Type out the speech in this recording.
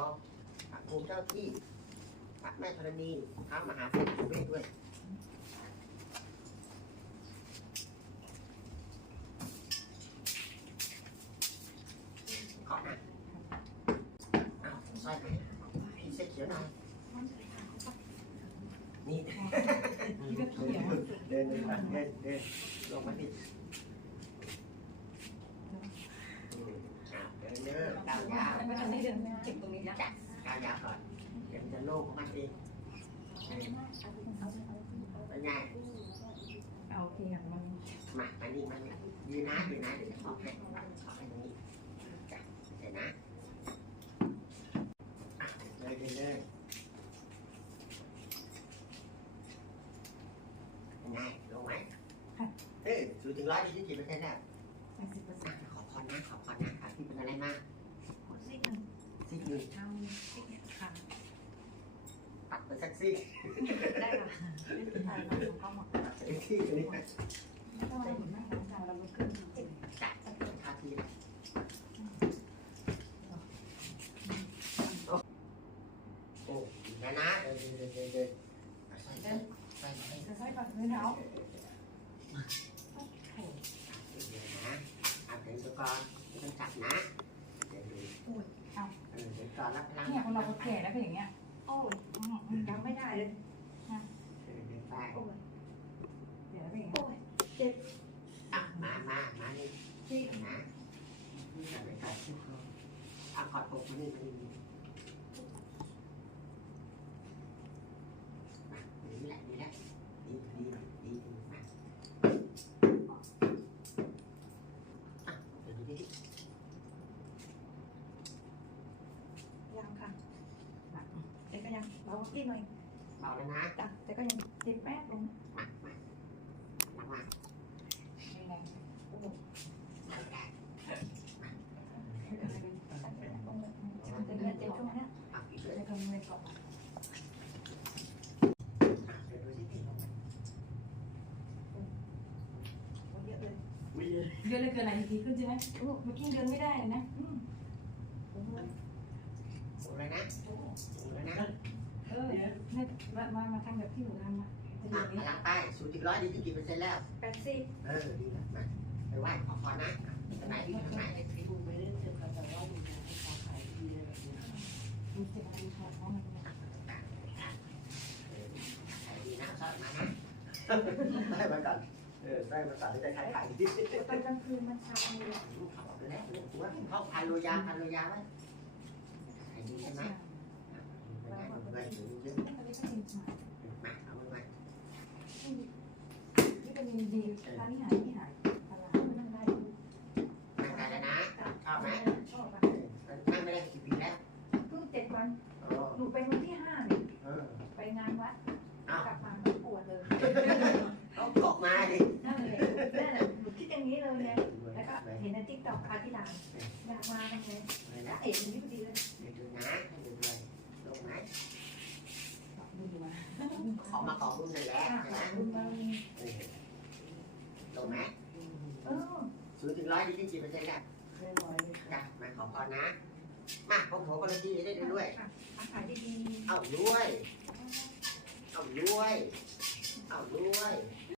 อพระภูมิเจ้าที่พระแม่ธรณีพระมหาภูมิเวทด้วยขอบนะอ้าวสร้อยไหมพี่เสื้อเขียวหน่อยนี่พี่ก็เขียวเดินเดินมาเดินเดินลงมาดิอืมอะเดินเดินก้าวยาว ไม่ทันได้เดินเจ็บตรงนี้นะจ้ะก้าวยาวก่อนเดี๋ยวมันจะโล่งของมันเองเป็นไงเอาโอเคค่ะมันมามานี่มานี่ยืนนะยืนนะเดี๋ยวจะขอให้ขอให้ตรงนี้จ้ะเดี๋ยวนะอะเลยเดินเลยเป็นไงลงไหมเออสูงถึงร้อยยี่สิบกี่เปอร์เซ็นต์แล้วแปดสิบเปอร์เซ็นต์ขอพรนะขอพรนะค่ะที่เป็นอะไรมาก ขอซิกหนึ่ง ซีกหนึ่ง ทำซิกเนี่ยค่ะ ตัดไปสัก ซีกได้ค่ะไม่เป็นไรเราดูก็หมดไอ้ที่ตรงนี้ต้องเราเห็นไหมหลังจากเราลุกขึ้นเจ็บจัดคาทีละโอ้ดีแล้วนะเดินเดินเดินเดินใส่เดินใส่ใส่จะใส่ก่อนเลยเนาะโอ้โหเดี๋ยวนะเอาเดินไปก่อนไม่ต้องจับนะเดินดูโอ้ยเอาเออเดินก่อนรับพลังเนี่ยคนเราก็แก่แล้วเป็นอย่างเงี้ย โอ้ยยังไม่ได้เลยโอ้ยเดี๋ยวเป็นอย่างเงี้ยอะมามามานี่ที่นะนี่จับไปก่อนเอากอดอกมานี่มานี่มานี่แหละนี่แหละดีดีดีดีดียังค่ะ งเบากว่ากี้หน่อยเบาแล้วนะจ้ะแต่ก็ยังติดแป๊บลงมามาหลังมาไม่แรงโอ้โหได้ได้จะเงินเจ็บช่วงนี้เอาอีกเลยจะทำเงินก่อนอะเดี๋ยวดูสิพี่เยอะเลยวิ่งเลยเดือนเลยเกินอะไรดีขึ้นใช่ไหมโอ้เมื่อกี้เดินไม่ได้เลยนะอืมสูงเลยนะสูงเลยนะเออเนี่ยมามามาทำแบบที่หนูทำอะจะออะย่างนี้พลังไปสูงถึงร้อยดีที่กี่เปอร์เซ็นต์แล้ว แปดสิบเออ ดีแล้วมาไปไหว้ขอพรนะทางไหนที่ทางไหนดูไม่ได้เจอกันแต่ว่าดูนะค้าขายดีเลยแบบนี้มีเจ็บอะไรชอบเพราะมันเนี่ยเออใส่ดีนะสอนมานะได้มาก่อนเออได้มาก่อนจะขายขายดิตอนกลางคืนมันชาเลยเขาบอกแล้วว่าเขาพันโลยาพันโลยาไว้ขายดีใช่ไหมไม่ได้เงินเยอะ อันนี้ก็เป็นสาย มาเอามือมา วิตามินดีถ้านี่หายนี่หายตลาดมันได้ นั่งได้แล้วนะชอบไหม ชอบอะ นั่งไม่ได้กี่ปีแล้ว เพิ่งเจ็ดวัน โอ้ หนูไปวันที่ห้าเนี่ยเออไปงานวัดอ้าวกลับมาไม่ปวดเลยต้องเกาะมาดินั่นเลยนั่นแหละหนูคิดอย่างนี้เลยเนี่ยแล้วก็เห็นในติ๊กต็อกพาที่ร้านอยากมาจังเลยเลยแล้นะวเอ๋มันนี่พอดีเลยเดี๋ยวดูนะให้ดูด้วยลงไหมดูดีมาขอมาขอรุ่นนั่นแหละอะใช่ไหมคุณมาเออลงไหมเออศูนย์ถึงร้อยดีที่กี่เปอร์เซ็นต์แล้วเรียบร้อยเลยจ้ะมาขอพรนะ มาผมโหกันเลยทีได้ด้วย ขายดีเอาด้วย เอาด้วย เอาด้วย